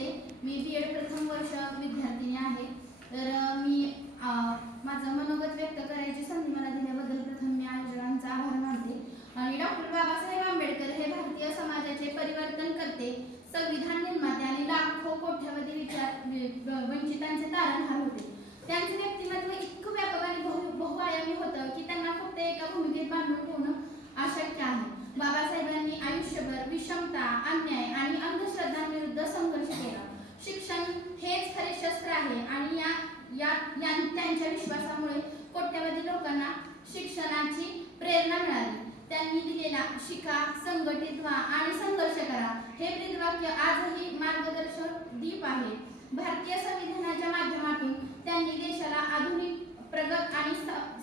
भोसले. मी B.Ed प्रथम वर्ष विद्यार्थिनी आहे. तर मी माझं मनोगत व्यक्त करायची संधी मला दिल्याबद्दल प्रथम मी आयोजकांचा आभार मानते. आणि डॉक्टर बाबासाहेब आंबेडकर हे भारतीय समाजाचे परिवर्तन करते, संविधान निर्माते आणि लाखो कोट्यावधी वंचितांचे तारणहार होते. त्यांचे व्यक्तिमत्व इतकं व्यापक आणि बहुआयामी होतं की त्यांना फक्त एका भूमिकेत बांधून ठेवणं अशक्य आहे. बाबासाहेबांनी आयुष्यभर विषमता, अन्याय आणि अंधश्रद्धांविरुद्ध संघर्ष केला. शिक्षण हेच खरे शस्त्र आहे आणि त्यांच्या विश्वासामुळे कोट्यावधी लोकांना शिक्षणाची प्रेरणा मिळाली. त्यांनी दिलेला शिका, संघटित व्हा आणि संघर्ष करा हे ब्रीदवाक्य आजही मार्गदर्शक दीप आहे. भारतीय संविधानाच्या माध्यमातून त्यांनी देशाला आधुनिक, प्रगत आणि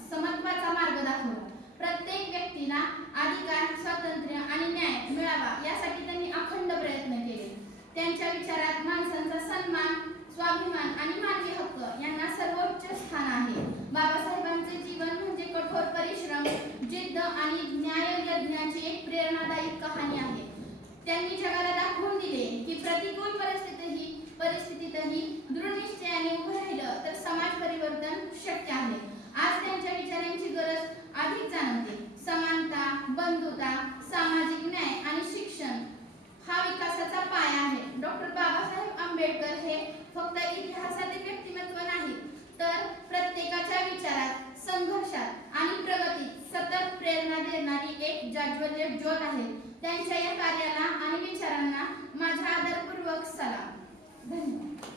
समत्वाचा मार्ग दाखवला. प्रत्येक व्यक्तीला अधिकार, स्वातंत्र्य आणि न्याय मिळावा यासाठी त्यांनी अखंड प्रयत्न केले. त्यांच्या विचारात माणसांचा सन्मान, स्वाभिमान आणि मानवी हक्क यांना सर्वोच्च स्थान आहे. बाबासाहेबांचे जीवन म्हणजे कठोर परिश्रम, जिद्द आणि न्याययज्ञाची एक प्रेरणादायी कहाणी आहे. त्यांनी जगाला दाखवून दिले की प्रतिकूल परिस्थितीतही दृढनिश्चयाने उभं राहिलं तर समाज परिवर्तन शक्य आहे. आज त्यांच्या विचारांची गरज अधिक जाणवते. समानता, बंधुता, सामाजिक न्याय आणि शिक्षण हा विकासाचा पाया आहे. डॉक्टर बाबासाहेब आंबेडकर हे फक्त इतिहासातील व्यक्तिमत्व नाही, तर प्रत्येकाच्या विचारात, संघर्षात आणि प्रगतीत सतत प्रेरणा देणारी एक जाज्वल्य ज्योत आहे. त्यांच्या या कार्याला आणि विचारांना माझा आदरपूर्वक सलाम. धन्यवाद.